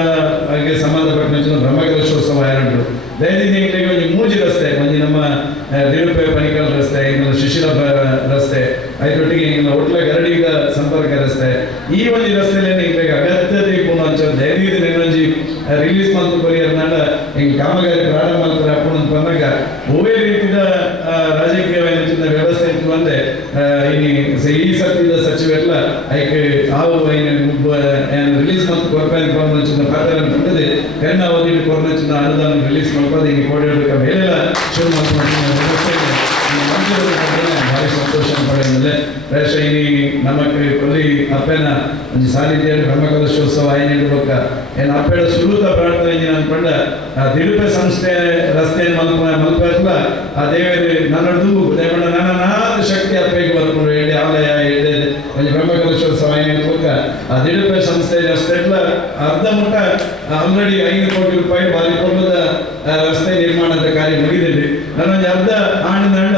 ಬಗ್ಗೆ ಸಂಬಂಧಪಟ್ಟ ಬ್ರಹ್ಮಕಲಶೋತ್ಸವ ಎರಡು ದೈನಂದಿನ ಒಂದು 3 ರಸ್ತೆ ಒಂದು ನಮ್ಮ ದಿಲೀಪ ಪಣಿಕಲ್ ರಸ್ತೆ ಇನ್ನೊಂದು ಶಿಶಿರ ರಸ್ತೆ ಅದರೊಟ್ಟಿಗೆ ಹಿಂಗೆ ಒಟ್ಲ ಗರಡಿಗ ಸಂಪರ್ಕ ರಸ್ತೆ ಈ ಒಂದು ರಸ್ತೆಯಲ್ಲಿ ಹಿಂಗೆ ಅಗತ್ಯತೆ ಪೂರ್ಣ ದೈನಿಕ ನೆನಂಜಿ ರಿಲೀಸ್ ಮಾಡ್ತು ಬರೀನಾಡ ಹಿಂಗೆ ಕಾಮಗಾರಿ ಪ್ರಾರಂಭ ಮಾಡ್ತಾರೆ ಅಪ್ಪನ ಬಂದಾಗ ಒವೇ ರೀತಿಯ ರಾಜಕೀಯ ವ್ಯವಸ್ಥೆ ಇತ್ತು ಅಂದ್ರೆ ಈ ಸತ್ಯದ ಸಚಿವರೆಲ್ಲ ಐಕೆ ಆವು ರಿಲೀಸ್ ಮಾಡ್ತು ಕೊರ್ಪೈನ್ ಕೊರ್ನಚಿನ ಪಾತ್ರ ಅಂತಂದ್ರೆ ಕನ್ನಡ ಅವಧಿ ಕೊರ್ನಚಿನ ಅನುದಾನ ರಿಲೀಸ್ ಮಾಡ್ಬೋದು ಹಿಂಗೆ ಕೋಡಿಯೋದಕ್ಕೆ ಮೇಲೆಲ್ಲ ಶುರು ಮಾಡ್ಕೊಂಡು ಭಾರಿ ಸಂತೋಷ ಪಡೆಯುತ್ತದೆ ಪ್ರಾಯಶಃ ನಮಗೆ ಕೊಲ್ಲಿ ಅಪ್ಪನ ಒಂದು ಸಾನ್ನಿಧ್ಯ ಬ್ರಹ್ಮಕಲಶೋತ್ಸವ ಏನಿರ್ಬೇಕ ಏನು ಅಪ್ಪಳ ಸುರುತ ಪ್ರಾರ್ಥನೆ ಅನ್ಕೊಂಡ ದಿಲೀಪ ಸಂಸ್ಥೆ ರಸ್ತೆ ಮಲ್ಪಲ್ಲ ಆ ದೇವರು ನನ್ನದು ದೇವಣ್ಣ ನನ್ನ ಶಕ್ತಿ ಅಪ್ಪಗೆ ಬರ್ಕೊಂಡು ಹೇಳಿ ಆಲಯ ಹೇಳಿದೆ ಒಂದು ಬ್ರಹ್ಮಕಲಶೋತ್ಸವ ಏನಿರ್ಬೇಕ ಆ ದಿಲೀಪ ಸಂಸ್ಥೆ ರಸ್ತೆ ಅರ್ಧ ಮುಟ್ಟ ಆಲ್ರೆಡಿ 5 ಕೋಟಿ ರೂಪಾಯಿ ಬಾರಿ ಕೊಡದ ರಸ್ತೆ ನಿರ್ಮಾಣದ ಕಾರ್ಯ ಮುಗಿದಿದೆ ನನ್ನೊಂದು ಅರ್ಧ ಆಂಡ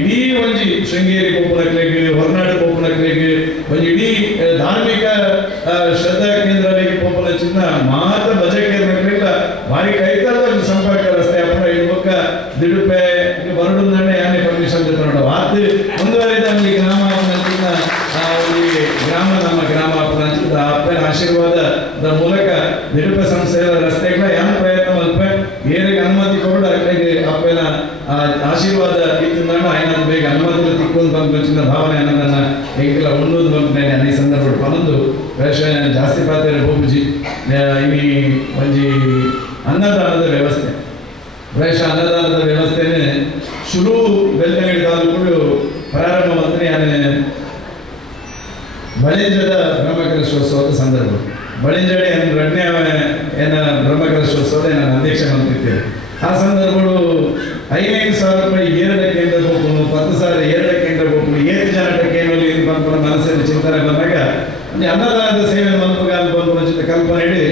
ಇಡೀ ಒಂಜಿ ಶೃಂಗೇರಿ ಪೋಪನಕ್ಲೆಗೆ ಹೊರನಾಡು ಪೋಪನಕ್ಲೆಗೆ ಒಂದು ಇಡೀ ಧಾರ್ಮಿಕ ಶ್ರದ್ಧಾ ಕೇಂದ್ರಗಳಿಗೆ ಪೋಪನ ಚಿನ್ನ ಮಾತ್ರ ಬಜೆಟ್ ಭಾರಿ ಕೈತಲ್ಲ ಒಂದು ಸಂಪರ್ಕ ರಸ್ತೆ ಅಪ್ಪನ ಇಡ್ಬೇಕ ದಿಡುಪೆ ಬರಡು ದಂಡೆ ಯಾನೇ ಪರ್ಮಿಷನ್ ನೋಡ ಆತು ಮುಂದುವರಿದ ಗ್ರಾಮ ಗ್ರಾಮ ನಮ್ಮ ಗ್ರಾಮ ಅಪ್ಪನ ಆಶೀರ್ವಾದದ ಮೂಲಕ ದಿಡುಪ ಸಂಸ್ಥೆಯ ರಸ್ತೆಗಳ ಯಾವ ಪ್ರಯತ್ನ ಮಲ್ಪ ಏರಿಗೆ ಅನುಮತಿ ಕೊಡ ಅಪ್ಪನ ಆಶೀರ್ವಾದ ಇತ್ತು ನಾನು ఆయన ಬೇಗ ಅನುಮತಿ ತಿಕ್ಕೊಂಡು ಬಂದ ಭಾವನೆ ನನ್ನ ಹೆಂಗಿಲ್ಲ ಒಂದೊಂದು ಬಂದ ಅನೇ ಸಂದರ್ಭ ಪನೊಂದು ಪ್ರಾಯಶಃ ಜಾಸ್ತಿ ಪಾತ್ರ ಬೋಬುಜಿ ಈ ಒಂಜಿ ಅನ್ನದಾನದ ವ್ಯವಸ್ಥೆ ಪ್ರಾಯಶಃ ಅನ್ನದಾನದ ವ್ಯವಸ್ಥೆನೇ ಶುರು ಬೆಳ್ತಂಗಡಿ ತಾಲೂಕು ಪ್ರಾರಂಭ ಮಂತ್ರಿ ಬಳಿಂಜದ ಬ್ರಹ್ಮಕಲಶೋತ್ಸವದ ಸಂದರ್ಭ ಬಳಿಂಜಡಿ 2ನೇ ಬ್ರಹ್ಮಕಲಶೋತ್ಸವದ ನಾನು ಅಧ್ಯಕ್ಷ ಮಂತ್ರಿದ್ದೇವೆ ಆ ಸಂದರ್ಭಗಳು 5,000 ರೂಪಾಯಿ 2 ಕೇಂದ್ರ ಹೋಗ್ಬೋದು 10,000 2 ಕೇಂದ್ರ ಹೋಗ್ಬೋದು 7 ಜನ ಕೇಂದ್ರದಲ್ಲಿ ಬಂದ್ಕೊಂಡು ಮನಸ್ಸಲ್ಲಿ ಚಿಂತನೆ ಬಂದಾಗ ಒಂದು ಅನ್ನದಾನದ ಸೇವೆ ಮಲ್ಪಗ ಬಂದು ಕಲ್ಪನೆ ಇಡಿ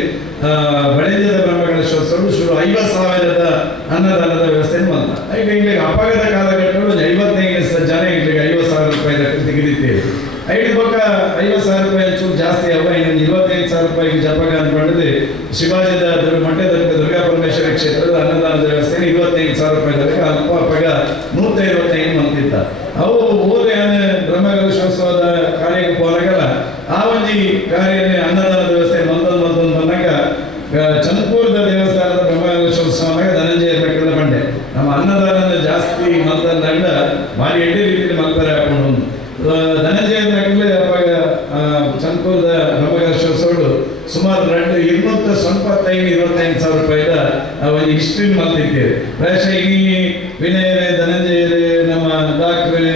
ಬಳಿಂಜದ ಬ್ರಹ್ಮಕಲಶೋತ್ಸವ ಶುರು 50,000 ಅನ್ನದಾನದ ವ್ಯವಸ್ಥೆ ಬಂತ ಈಗ ಇಲ್ಲಿ ಅಪಘಾತ ಕಾಲಘಟ್ಟಗಳು 55 ಜನ ಇಲ್ಲಿಗೆ 50,000 ರೂಪಾಯಿ ತೆಗೆದಿದ್ದೇವೆ ಐದು ಪಕ್ಕ 50,000 ರೂಪಾಯಿ ಚೂರು ಜಾಸ್ತಿ ಅವ ಇನ್ನೊಂದು 25,000 ರೂಪಾಯಿಗೆ ಜಪಗ ಅಂತ ಮಾಡಿದ್ರೆ ಶಿವಾಜಿದ ಮಠದ ದುರ್ಗಾ ಪರಮೇಶ್ವರಿ ಕ್ಷೇತ್ರದ ಅನ್ನದಾನದ ವ್ಯವಸ್ಥೆಯನ್ನು 25,000 ರೂಪಾಯಿದಲ್ಲಿ ಅಲ್ಪ ಅಪ್ಪಗ 125 ಮಂತಿತ್ತ ಅವು ಹೋದ್ರೆ ಬ್ರಹ್ಮಕಲಶೋತ್ಸವದ ಕಾರ್ಯಕ್ಕೆ ಹೋದಾಗಲ್ಲ ಆ ಒಂದು ಕಾರ್ಯನೇ ಅನ್ನದಾನದ ವ್ಯವಸ್ಥೆ ಮತ್ತೊಂದು ಬಂದಾಗ ಚಂದ್ಪುರದ ದೇವಸ್ಥಾನದ ಬ್ರಹ್ಮಕಲಶೋತ್ಸವನಾಗ ಧನಂಜಯ ಬೆಟ್ಟದ ಬಂಡೆ ನಮ್ಮ ಅನ್ನದಾನ ಜಾಸ್ತಿ ಮಂತಂದ ಭಾರಿ ಎಡ್ಡೆ ರೀತಿಯಲ್ಲಿ ಮಲ್ಪರೆ ಹಾಕೊಂಡು ಧನಂಜಯ ಬೆಟ್ಟದಲ್ಲಿ ಅವಾಗ ಚಂದ್ಪುರದ ಬ್ರಹ್ಮಕಲಶೋತ್ಸವ ಸುಮಾರು 25,000 ರೂಪಾಯಿದ ಒಂದು ಹಿಸ್ಟ್ರಿ ಮಲ್ತಿದ್ದೇವೆ ಪ್ರಾಯಶಃ ಈ ವಿನಯರೇ ಧನಂಜಯರೇ ನಮ್ಮ ಡಾಕ್ಟರ್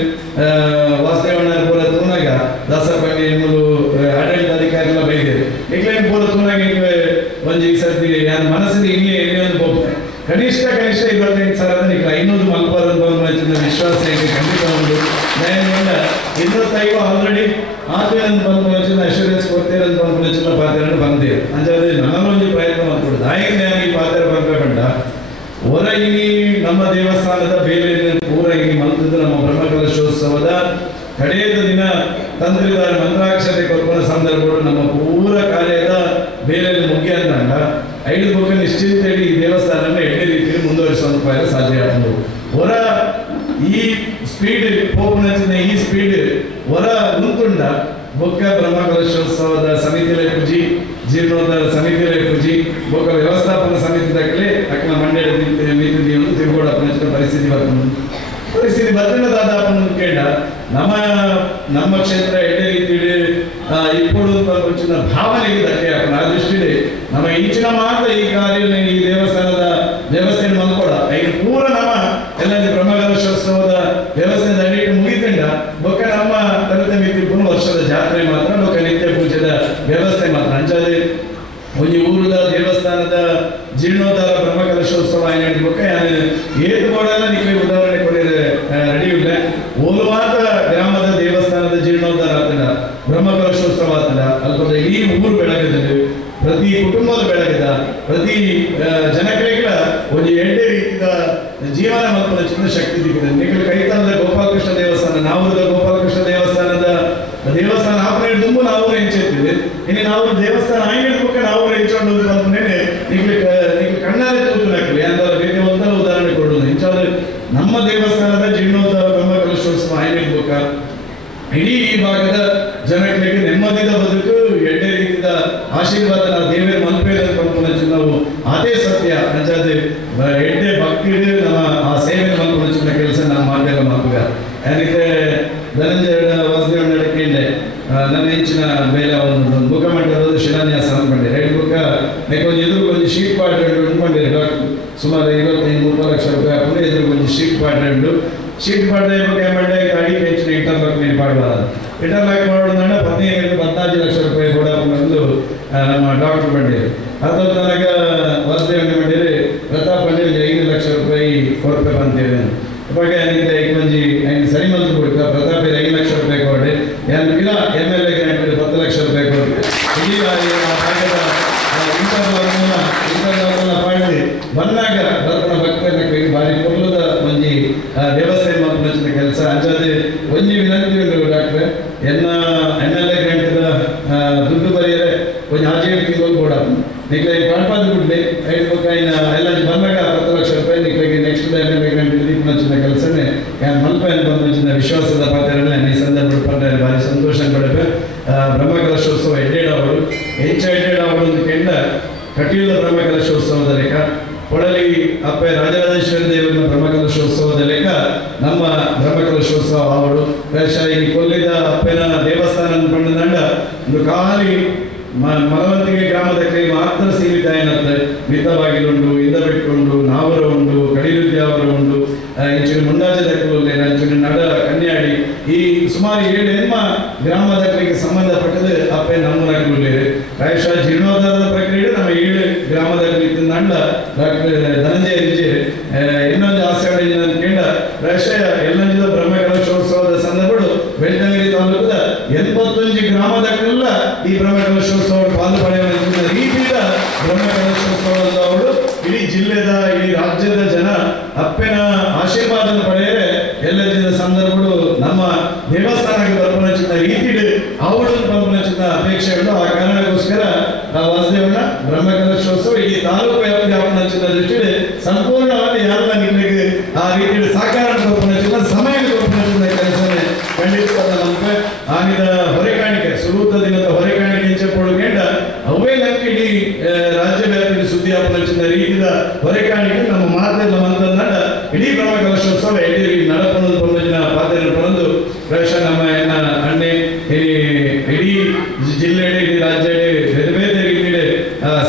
ವಾಸುದೇವಣ್ಣ ಪೂರ ತೂನಾಗ ದಾಸಪಣ್ಣಿ ಎನ್ನುವುದು ಆಡಳಿತಾಧಿಕಾರಿಗಳ ಬೈದೇವೆ ಈಗಲೇ ಪೂರ ತೂನಾಗ ಒಂದು ಈ ಸರ್ತಿ ನನ್ನ ಮನಸ್ಸಿಗೆ ಹಿಂಗೆ ಒಂದು ಹೋಗ್ತಾರೆ ಕನಿಷ್ಠ 25,000 ಈಗ 500 ಮಲ್ಪರ ವಿಶ್ವಾಸ ಇದೆ ಖಂಡಿತ ಒಂದು ನ್ಯಾಯದಿಂದ 25 ಆಲ್ರೆಡಿ ಆದ್ಮೇಲೆ ಬಂದು ಅಶ್ಯೂರೆನ್ಸ್ ಕೊಡ್ತೀರ ಅಂತ ಬಂದು ಪಾತ್ರ ಬಂದೇವೆ ಅಂದ್ರೆ ನನ್ನೊಂದು ಪ್ರಯತ್ನ ಮಾಡ್ಕೊಡುದು ಆಯ್ಕೆ ಈ ಪಾತ್ರ ಬಂದ ಹೊರಗಿನಿ ನಮ್ಮ ದೇವಸ್ಥಾನದ ಬೇರೆ ಊರಾಗಿ ಮಲ್ತಿದ್ದು ನಮ್ಮ ಬ್ರಹ್ಮಕಲಶೋತ್ಸವದ ಕಡೆಯ ದಿನ ತಂತ್ರಿದಾರ ಮಂತ್ರಾಕ್ಷತೆ ಕೊಡುವ ಸಂದರ್ಭಗಳು ನಮ್ಮ ಪೂರ ಕಾರ್ಯದ ಬೇರೆ ಮುಖ್ಯ ಅಂದಾಗ 5 ಬುಕ್ ನಿಶ್ಚಿಂತೆಯಾಗಿ ಈ ದೇವಸ್ಥಾನ ಎಡ್ಡೆ ರೀತಿಯಲ್ಲಿ ಮುಂದುವರಿಸುವ ಸಾಧ್ಯ ಆಗ್ತದೆ ಹೊರ ಈ ಸ್ಪೀಡ್ ಹೋಗ್ನ ಈ ಸ್ಪೀಡ್ ಹೊರ ಉಂಟುಂಡ ಬೊಕ್ಕ ಬ್ರಹ್ಮಕಲಶೋತ್ಸವದ ಸಮಿತಿಲೆ ಪೂಜಿ ಜೀರ್ಣೋದ್ಧಾರ ಸಮಿತಿಲೆ ಪೂಜಿ ಬೊಕ್ಕ ವ್ಯವಸ್ಥಾಪನಾ ಸಮಿತಿ ತಕ್ಕಲೆ ಅಕ್ಕನ ಮಂಡ್ಯದ ಮಿತಿ ಒಂದು ತಿರುಗೋಡ ಪರಿಸ್ಥಿತಿ ಬದಲಾದ ಕೇಳ ನಮ್ಮ ಕ್ಷೇತ್ರ ಎಡ್ಡೆ ರೀತಿ ಇಪ್ಪಡು ಹೆಚ್ಚಿನ ಭಾವನೆಗೆ ಧಕ್ಕೆ ಹಾಕೋಣ ಆ ದೃಷ್ಟಿಯಲ್ಲಿ ನಮ್ಮ ಇಂಚಿನ ಮಾತ್ರ ಈ ಕಾರ್ಯ ಈ ದೇವಸ್ಥಾನದ ವ್ಯವಸ್ಥೆಯನ್ನು ಮಲ್ಕೊಡ ಈಗ ಪೂರ ನಮ್ಮ ಎಲ್ಲ ಬ್ರಹ್ಮಕಲಶೋತ್ಸವದ ವ್ಯವಸ್ಥೆ ಅಡಿಟ್ಟು ಮುಗಿತಂಡ ಬೊಕ್ಕ ನಮ್ಮ ತರತೆ ಮಿತಿ ವರ್ಷದ ಜಾತ್ರೆ ಮಾತ್ರ ಬೊಕ್ಕ ನಿತ್ಯ ಪೂಜೆದ ವ್ಯವಸ್ಥೆ ಮಾತ್ರ ಅಂಚದೆ ಒಂದು ಊರದ ದೇವಸ್ಥಾನದ ಜೀರ್ಣೋದ್ಧಾರ ಬ್ರಹ್ಮಕಲಶೋತ್ಸವ ಏನಾಡಿ ಬೊಕ್ಕ ಏದು ಬೋಡಲ್ಲ ನಿಮಗೆ ಉದಾಹರಣೆ ಕೊಡಿದ್ರೆ ರೆಡಿ ಇಲ್ಲ ಓಲು ಮಾತ್ರ ಗ್ರಾಮದ ದೇವಸ್ಥಾನದ ಜೀರ್ಣೋದ್ಧಾರ ಆಗ್ತದ ಬ್ರಹ್ಮಕಲಶೋತ್ಸವ ಆಗ್ತದ ಅಲ್ಪದ ಇಡೀ ಊರು ಬೆಳಗದಲ್ಲಿ ಪ್ರತಿ ಕುಟುಂಬದ ಬೆಳಗದ ಪ್ರತಿ ಜನಗಳಿಗೆ ಒಂದು ಎಡ್ಡೆ ರೀತಿಯ ಜೀವನ ಮಲ್ಪದ ಚಿನ್ನ ಶಕ್ತಿ ದಿಕ್ಕಿದೆ ನೀವು ಕೈತನದ ಗೋಪಾಲಕೃಷ್ಣ ದೇವಸ್ಥಾನ ನಾವೂರದ ಗೋಪಾಲಕೃಷ್ಣ ದೇವಸ್ಥಾನದ ದೇವಸ್ಥಾನ ಹಾಪನೆ ತುಂಬ ನಾವು ಹೆಂಚಿರ್ತೀವಿ ಇನ್ನು ನಾವು ದೇವಸ್ಥಾನ ಆಗಿರ್ಬೇಕು ನಾವು ಹೆಂಚ್ಕೊಂಡು ಬಂದ್ಮೇಲೆ ನೀವು ಕಣ್ಣಾರೆ ತೋರ್ತು ಯಾರು ಬೇರೆ ಒಂದರ ಉದಾಹರಣೆ ಕೊಡೋದು ಹೆಚ್ಚಾದ್ರೆ ನಮ್ಮ ದೇವಸ್ಥಾನದ ಜೀರ್ಣೋದ್ಧಾರ ಬ್ರಹ್ಮಕಲಶೋತ್ಸವ ಆಗಿರ್ಬೇಕ ಇಡೀ ಈ ಭಾಗದ ಜನಗಳಿಗೆ ನೆಮ್ಮದಿದ ಬದುಕು ಎಡ್ಡೆ ರೀತಿಯ ಆಶೀರ್ವಾದ ನಾವು ದೇವರ ಮಲ್ಪೇದ ನಾವು ಅದೇ ಸತ್ಯ ಅಂಜಾದೆ ಎಡ್ಡೆ ಭಕ್ತಿ ನಮ್ಮ ಆ ಸೇವೆ ಮಲ್ಪನ ಕೆಲಸ ನಾವು ಮಾಡಿದ ಮಕ್ಕಳ ಅದಕ್ಕೆ ಧನಂಜಯ ವಾಸುದೇವಣ್ಣ ಅಡಕೆಂಡೆ ನನ್ನ ಹೆಚ್ಚಿನ ಬೇರೆ ಒಂದು ಮುಖಮಂಟಪದ ಶಿಲಾನ್ಯಾಸ ಅಂದ್ಕೊಂಡೆ 2 ಬುಕ್ಕ ಒಂದು ಎದುರು ಒಂದು ಶೀಟ್ ಪಾಟ್ ಅಂದ್ಕೊಂಡಿರಿ ಡಾಕ್ಟರ್ ಸುಮಾರು 25-30 ಲಕ್ಷ ರೂಪಾಯಿ ಹಾಕೊಂಡು ಎದುರು ಒಂದು sheet pot sheet pot Mandya ಅಡಿಗೆ ಹೆಚ್ಚಿನ ಇಂಟರ್ಲಾಕ್ ನಿರ್ಮಾಡಬಾರದು ಇಂಟರ್ಲಾಕ್ ಮಾಡೋದಂದ್ರೆ 15-14 ಲಕ್ಷ ರೂಪಾಯಿ ಕೂಡ ಒಂದು ನಮ್ಮ ಡಾಕ್ಟರ್ ಬಂದಿರಿ ಅದು ನನಗೆ ವಾಸುದೇವಣ್ಣ ಬಂದಿರಿ ಪ್ರತಾಪ್ ಬಂದಿರಿ 5 ಲಕ್ಷ ರೂಪಾಯಿ ಕೊರಪೆ ಬಂತೇವೆ ಇವಾಗ ನನಗೆ ಒಂಜಿ ಸರಿ ಮಂದು ಕೊಡ್ಕ ಪ್ರತಾಪ್ 5 ಲಕ್ಷ ರೂಪಾಯಿ ಕೊಡಿ ಯಾರು ಇಲ್ಲ MLA ಗ್ರಾಂಟ್ 10 ಲಕ್ಷ ರೂಪಾಯಿ ಕೊಡ್ತೀವಿ ಇಡೀ ಇಂಟರ್ಲಾಕ್ನ ಪಾಡಿ ಬಂದಾಗ ರತ್ನ ಭಕ್ತರಿಗೆ ಭಾರಿ ಕೊಲ್ಲದ ಒಂಜಿ ವ್ಯವಸ್ಥೆ ಮಾಡ್ಕೊಂಡ ಕೆಲಸ ಅಂಚದೆ ಒಂಜಿ ವಿನಂತಿ ಉಂಟು ಡಾಕ್ಟ್ರೆ MLA ಗ್ರಾಂಟ್ ದುಡ್ಡು ಬರೆಯರೆ ಒಂದು ಆಜೀವ ತಿಂಗಳು ಕೂಡ ನಿಮಗೆ ಕಾಣ್ಪಾದ ಬಿಡ್ಲಿ 5 ರೂಪಾಯಿನ ಎಲ್ಲ ಬಂದಾಗ 10 ಲಕ್ಷ ರೂಪಾಯಿ ನಿಮಗೆ ನೆಕ್ಸ್ಟ್ MLA ಗ್ರಾಂಟ್ ದೀಪನ ಕೆಲಸನೇ ಮಲ್ಪೆಯನ್ನು ಬಂದ ವಿಶ್ವಾಸದ ಪಾತ್ರಗಳನ್ನ ಈ ಸಂದರ್ಭ ಪಟ್ಟರೆ ಭಾರಿ ಸಂತೋಷ ಪಡಬೇಕು ಬ್ರಹ್ಮಕಲಶೋತ್ಸವ ಎಡ್ಡೇಡಾವಳು ಎಡ್ಡೇಡಾವಳು ಕೆಂಡ ಕಟೀಲ ಬ್ರಹ್ಮಕಲಶೋತ್ಸವದ ಲೆಕ್ಕ ಕೊಡಲಿ ಅಪ್ಪ ರಾಜರಾಜೇಶ್ವರಿ ದೇವರ ಬ್ರಹ್ಮಕಲಶೋತ್ಸವದ ಲೆಕ್ಕ ನಮ್ಮ ಬ್ರಹ್ಮಕಲಶೋತ್ಸವ ಅವಳು ಪ್ರಾಯಶಃ ಈ ಕೊಲ್ಲಿದ ಅಪ್ಪನ ದೇವಸ್ಥಾನ ಅನ್ಕೊಂಡ ಒಂದು ಖಾಲಿ ಮರವಂತಿಗೆ ಗ್ರಾಮದಲ್ಲಿ ಮಾತ್ರ ಸೀಮಿತ ಏನಂದ್ರೆ ಮಿತವಾಗಿಲುಂಡು ಇಂದಬೆಟ್ಟುಂಡು ನಾವರ ಉಂಡು ಕಡಿಲುದ್ಯಾವರ ಉಂಡು ಇಂಚಿನ ಮುಂಡಾಜದಕ್ಕೂಲೆ ಇಂಚಿನ ನಡ ಕನ್ಯಾಡಿ ಈ ಸುಮಾರು 7 ಹೆಣ್ಮ ಗ್ರಾಮದಗಳಿಗೆ ಸಂಬಂಧಪಟ್ಟದು ಅಪ್ಪೆ ನಮ್ಮೂರಾಗಲೇ ಪ್ರಾಯಶಃ ಜೀರ್ಣೋದ್ಧಾರದ ಪ್ರಕ್ರಿಯೆ ನಮ್ಮ 7 ಗ್ರಾಮದಲ್ಲಿ ನಂಡ ಡಾಕ್ಟರ್ ಧನಂಜಯ ರಿಜೆ ಇನ್ನೊಂದು ಆಸೆ ಕೇಳ ಪ್ರಾಯಶಃ ಎಲ್ಲಂಜಿದ ಬ್ರಹ್ಮಕಲಶೋತ್ಸವದ ಸಂದರ್ಭಗಳು ಬೆಳ್ತಂಗಡಿ ತಾಲೂಕದ 81 ಗ್ರಾಮದಲ್ಲೆಲ್ಲ ಈ ಬ್ರಹ್ಮಕಲಶೋತ್ಸವ ಪಾಲು ಪಡೆಯುವ ರೀತಿಯ ಬ್ರಹ್ಮಕಲಶೋತ್ಸವದ ಅವರು ಇಡೀ ಜಿಲ್ಲೆದ ಇಡೀ ರಾಜ್ಯದ ಜನ ಅಪ್ಪನ ಆಶೀರ್ವಾದ ಪಡೆಯರೆ ಎಲ್ಲ ಸಂದರ್ಭಗಳು ನಮ್ಮ ದೇವಸ್ಥಾನಕ್ಕೆ ಬರ್ಪನಚಿತ ರೀತಿ ಅವಳು ಬರ್ಪನಚಿತ ಅಪೇಕ್ಷೆಗಳು ಆ ಕಾರಣಕ್ಕೋಸ್ಕರ ವಾಸುದೇವಣ್ಣ ಬ್ರಹ್ಮಕಲಶೋತ್ಸವ ಹೊರೆಕಾಣಿಕೆ ನಮ್ಮ ಮಾತೆಲ್ಲ ಮಂತಂದ ಇಡೀ ಬ್ರಹ್ಮಕಲಶೋತ್ಸವ ಎಲ್ಲಿ ನಡಪಣದ ಪೊಂದಿನ ಪಾತ್ರೆ ಪಡೆದು ಪ್ರಾಯಶಃ ನಮ್ಮ ಅಣ್ಣೆ ಇಡೀ ಜಿಲ್ಲೆ ಇಡೀ ರಾಜ್ಯ ಬೇರೆ ಬೇರೆ ರೀತಿಯ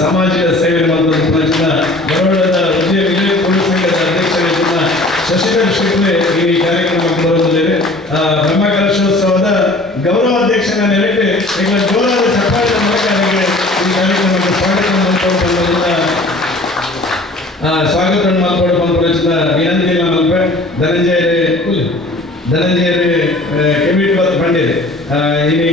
ಸಾಮಾಜಿಕ ಸೇವೆ ಮಂಚಿನ ಬರೋಡದ ಉದ್ಯೋಗಿಗಳು ಪೊಲೀಸ್ ಸಂಘದ ಅಧ್ಯಕ್ಷರಾಗಿದ್ದ ಶಶಿಧರ್ ಶೆಟ್ಟಿ ಈ ಕಾರ್ಯಕ್ರಮಕ್ಕೆ ಬರುತ್ತಿದ್ದಾರೆ. ಬ್ರಹ್ಮಕಲಶೋತ್ಸವದ ಗೌರವಾಧ್ಯಕ್ಷನ ನೆಲೆಗೆ ಈಗ ಜೋರಾದ ಚಪ್ಪಾಳೆ ಮೂಲಕ ಈ ಕಾರ್ಯಕ್ರಮಕ್ಕೆ ಸ್ವಾಗತ ಮಾಡ್ಕೊಂಡು ವಿನಂತಿಯ ಮಲ್ಪೆ ಧನಂಜಯ ಕೆಬಿಟ್ ಪಂಡಿತ್ ಇನಿ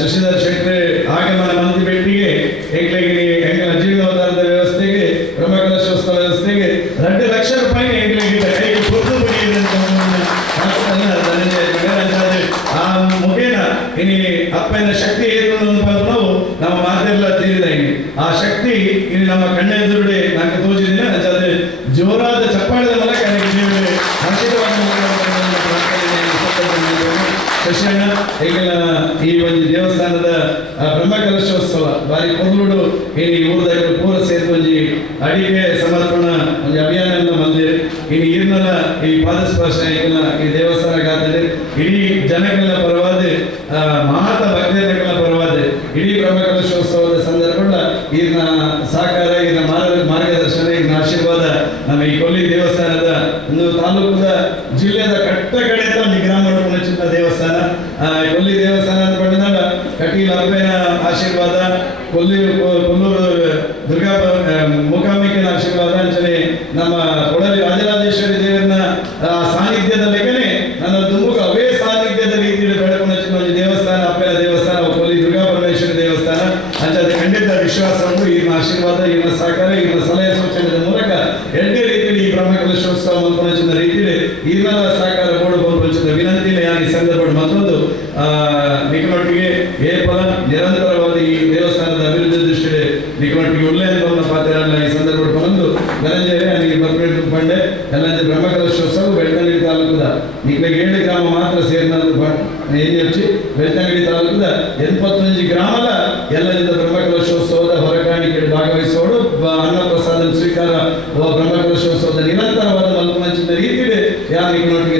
ಶಶಿಧರ್ ಶೆಟ್ಟಿ ಆಗಮನ ಮಂದಿ ಭೇಟಿಗೆ ಎಂಗ್ಲಿಗೆ ಎಂಗ್ಲ ಜೀರ್ಣೋದ್ಧಾರದ ವ್ಯವಸ್ಥೆಗೆ ಬ್ರಹ್ಮಕಲಶೋತ್ಸವ ವ್ಯವಸ್ಥೆಗೆ 2 ಲಕ್ಷ ರೂಪಾಯಿ ಎಂಗ್ಲಿಗೆ ಕೈಗೆ ಕೊಟ್ಟು ಆ ಮುಖೇನ ಇನಿ ಅಪ್ಪನ ಶಕ್ತಿ ಏನು ನಾವು ನಮ್ಮ ಮಾತೆಲ್ಲ ತಿಳಿದ ಆ ಶಕ್ತಿ ಇಲ್ಲಿ ನಮ್ಮ ಕಣ್ಣೆದುರುಡೆ ನಾಲ್ಕು ತೋಚಿದಿನ ಅದೇ ಜೋರಾದ ಚಪ್ಪಾಳದ ಮೂಲಕ ಶಶಿಯಣ್ಣ ಈಗಿನ ಈ ಒಂದು ದೇವಸ್ಥಾನದ ಬ್ರಹ್ಮಕಲಶೋತ್ಸವ ಬಾರಿ ಕೊರ್ಲುಡು ಈ ಊರದ ಪೂರ ಸೇರಿ ಒಂಜಿ ಅಡಿಗೆ ಸಮರ್ಪಣ ಒಂದು ಅಭಿಯಾನ ಮಂದಿರ ಇನ್ನು ಈರ್ನಲ ಈ ಪಾದಸ್ಪರ್ಶ ಈ ದೇವಸ್ಥಾನ ಗಾತ್ರೆ ಇಡೀ ಜನಗಳ ಪರವಾದ ಮಹಾತ ಭಕ್ತರ ಪರವಾದ ಇಡೀ ಬ್ರಹ್ಮಕಲಶೋತ್ಸವದ ಸಂದರ್ಭ ಈರ್ನ ಸಹಕಾರ ಈಗಿನ ಮಾರ್ಗದರ್ಶನ ಈಗಿನ ಆಶೀರ್ವಾದ ನಮ್ಮ ಈ ಕೊಲ್ಲಿ ದೇವಸ್ಥಾನದ ಒಂದು ತಾಲೂಕದ ಜಿಲ್ಲೆದ ಕಟ್ಟ ಕಡೆತ ಒಂದು ಗ್ರಾಮ ಚಿನ್ನ ದೇವಸ್ಥಾನ ಕೊಲ್ಲಿ ದೇವಸ್ಥಾನ ಅಂತ ಬಂದಾಗ ಕಟೀಲ್ ಅಪ್ಪನ ಆಶೀರ್ವಾದ ಕೊಲ್ಲೂರು ದುರ್ಗಾ ಮೂಕಾಂಬಿಕೆಯ ಆಶೀರ್ವಾದ ಅಂಚನೆ ನಮ್ಮ ಕೊಡಲಿ ರಾಜರಾಜೇಶ್ವರಿ ದೇವರನ್ನ ಸಾನ್ನಿಧ್ಯದ ಲೆಕ್ಕನೆ ನನ್ನ ದುಮ್ಮುಗ ಅವೇ ಸಾನ್ನಿಧ್ಯದ ರೀತಿಯಲ್ಲಿ ಬೆಳಕೊಂಡು ಒಂದು ದೇವಸ್ಥಾನ ಅಪ್ಪನ ದೇವಸ್ಥಾನ ಕೊಲ್ಲಿ ದುರ್ಗಾ ಪರಮೇಶ್ವರಿ ದೇವಸ್ಥಾನ ಅಂಚದ ಖಂಡಿತ ವಿಶ್ವಾಸವನ್ನು ಈಗಿನ ಆಶೀರ್ವಾದ ಈಗಿನ ಸಹಕಾರ ಈಗಿನ ಸಲಹೆ ಸೂಚನೆಯ ಮೂಲಕ ಎರಡೇ ರೀತಿಯಲ್ಲಿ ಈ ಬ್ರಹ್ಮಕಲಶೋತ್ಸವ ಮಲ್ಪನ ರೀತಿಯಲ್ಲಿ ಈಗಿನ ಸಹಕಾರ ಬೋರ್ಡ್ ವಿನಂತಿನೇ ಈ ಸಂದರ್ಭ ಮತ್ತೊಂದು ನಿಕಮಟ್ಟಿಗೆ ಏರ್ಪಲ ನಿರಂತರವಾದ ಈ ದೇವಸ್ಥಾನದ ಅಭಿವೃದ್ಧಿ ದೃಷ್ಟಿಯಲ್ಲಿ ನಿಕಮಟ್ಟಿಗೆ ಉಲ್ಲೇಖವನ್ನು ಪಾತ್ರ ಈ ಸಂದರ್ಭ ಬಂದು ಧನಂಜಯ ನನಗೆ ಬರ್ಬೇಕು ಬಂಡೆ ಎಲ್ಲ ಬ್ರಹ್ಮಕಲಶೋತ್ಸವ ಬೆಳ್ತಂಗಡಿ ತಾಲೂಕದ ನಿಕ್ಲಿಗೆ 7 ಗ್ರಾಮ ಮಾತ್ರ ಸೇರಿನ ಏನಿ ಹಚ್ಚಿ ಬೆಳ್ತಂಗಡಿ ತಾಲೂಕದ 81 ಗ್ರಾಮದ ಎಲ್ಲರಿಂದ ಬ್ರಹ್ಮಕಲಶೋತ್ಸವದ ಹೊರಕಾಣಿಕೆ ಭಾಗವಹಿಸೋಡು ಅನ್ನಪ್ರಸಾದ ಸ್ವೀಕಾರ ಬ್ರಹ್ಮಕಲಶೋತ್ಸವದ ನಿರಂತರವಾದ ಮಲ್ಪಂಚಿನ ರೀತಿಯಲ್ಲಿ ಯಾರು ನಿಕಮಟ್ಟಿಗೆ